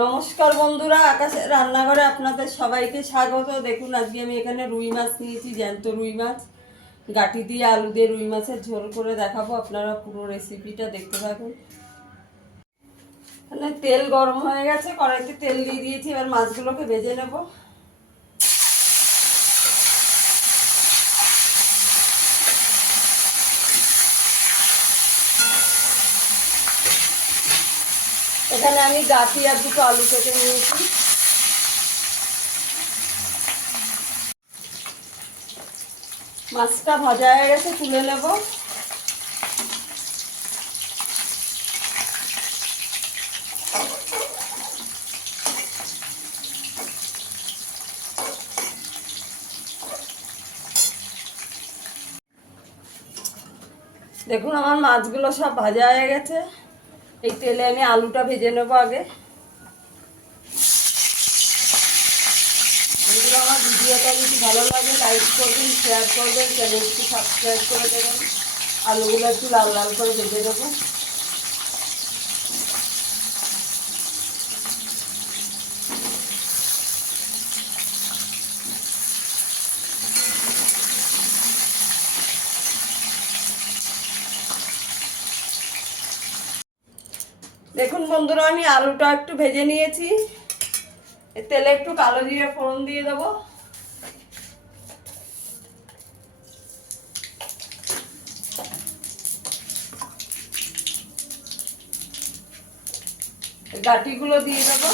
নমস্কার বন্ধুরা, আকাশের রান্নাঘরে আপনাদের সবাইকে স্বাগত। দেখুন আজকে আমি এখানে রুই মাছ নিয়েছি, জ্যান্ত রুই মাছ। গাঁটি দিয়ে আলু দিয়ে রুই মাছের ঝোল করে দেখাবো, আপনারা পুরো রেসিপিটা দেখতে থাকুন। এখানে তেল গরম হয়ে গেছে, কড়াইতে তেল দিয়ে দিয়েছি। এবার মাছগুলোকে ভেজে নেব। এখানে আমি গাঁটি আর দুটো আলু কেটে নিয়েছি। মাছটা ভাজা হয়ে গেছে, তুলে নেব। দেখুন আমার মাছগুলো সব ভাজা হয়ে গেছে। এই তেলে আমি আলুটা ভেজে নেব আগে। আমার ভিডিওটা যদি ভালো লাগে লাইক করবেন, শেয়ার করবেন, চ্যানেলটি সাবস্ক্রাইব করে দেবেন। আলুগুলো একটু লাল লাল করে ভেজে দেবো। দেখুন বন্ধুরা, আমি আলুটা একটু ভেজে নিয়েছি। তেলে একটু কালো জিরে ফোড়ন দিয়ে দেবো। গাঁটিগুলো দিয়ে দেবো।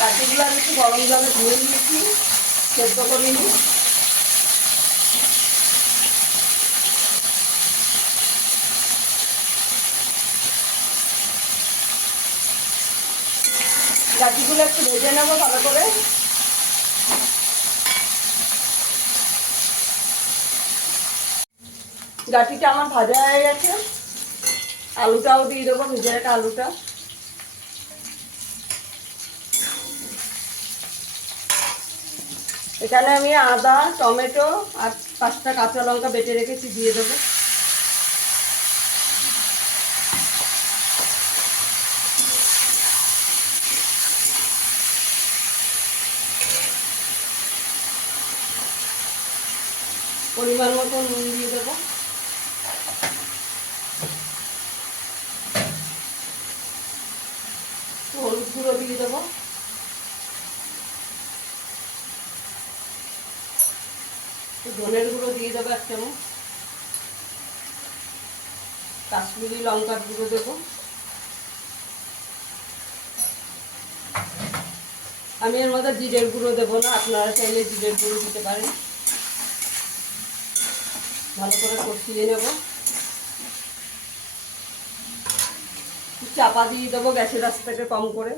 গাঁটিগুলো আমি একটু গরম জলে ধুয়ে নিয়েছি, সেদ্ধ করে নিই। গাঁটিগুলো একটু ভেজে নেবো ভালো করে। গাঁটিটা আমার ভাজা হয়ে গেছে। আলুটাও দিয়ে দেবো, ভেজে রাখা আলুটা। এখানে আমি আদা, টমেটো আর 5টা কাঁচা লঙ্কা বেটে রেখেছি, দিয়ে দেবো। পরিমাণ মতো নুন দিয়ে দেবো। হলুদ গুঁড়ো দিয়ে দেবো। ধনের গুঁড়ো দিয়ে দেবো 1 চামচ। কাশ্মীরি লঙ্কার গুঁড়ো দেবো। আমি এর মধ্যে জিরের গুঁড়ো দেবো না, আপনারা চাইলে জিরের গুঁড়ো দিতে পারেন। ভালো করে কষিয়ে নেব। চাপা দিয়ে দেবো গ্যাসের আঁচটাকে কম করে।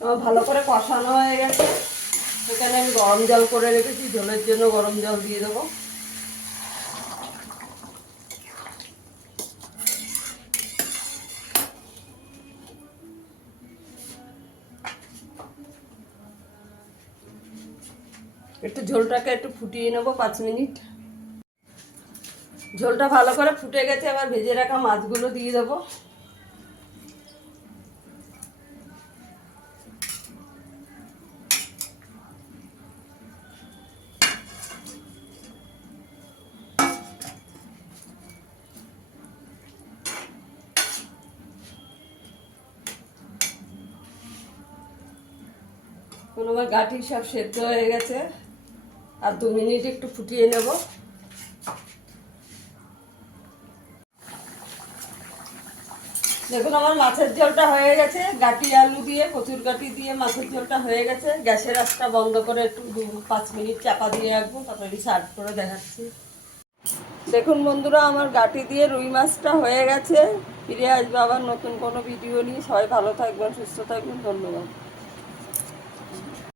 আমার ভালো করে কষানো হয়ে গেছে। এখানে আমি গরম জল করে রেখেছি, ঝোলের জন্য গরম জল দিয়ে দেবো। একটু ঝোলটাকে একটু ফুটিয়ে নেবো 5 মিনিট। ঝোলটা ভালো করে ফুটে গেছে, আবার ভেজে রাখা মাছগুলো দিয়ে দেবো। আমার গাঁটি সব সেদ্ধ হয়ে গেছে। আর 2 মিনিট একটু ফুটিয়ে নেব। দেখুন আমার মাছের ঝোলটা হয়ে গেছে। গাঁটি আলু দিয়ে, কচুর গাঁটি দিয়ে মাছের ঝোলটা হয়ে গেছে। গ্যাসের আঁচটা বন্ধ করে একটু 5 মিনিট চাপা দিয়ে রাখবো, তারপরে সার্ভ করে দেখাচ্ছি। দেখুন বন্ধুরা, আমার গাঁটি দিয়ে রুই মাছটা হয়ে গেছে। ফিরে আসবো আবার নতুন কোনো ভিডিও নিয়ে। সবাই ভালো থাকবেন, সুস্থ থাকবেন। ধন্যবাদ।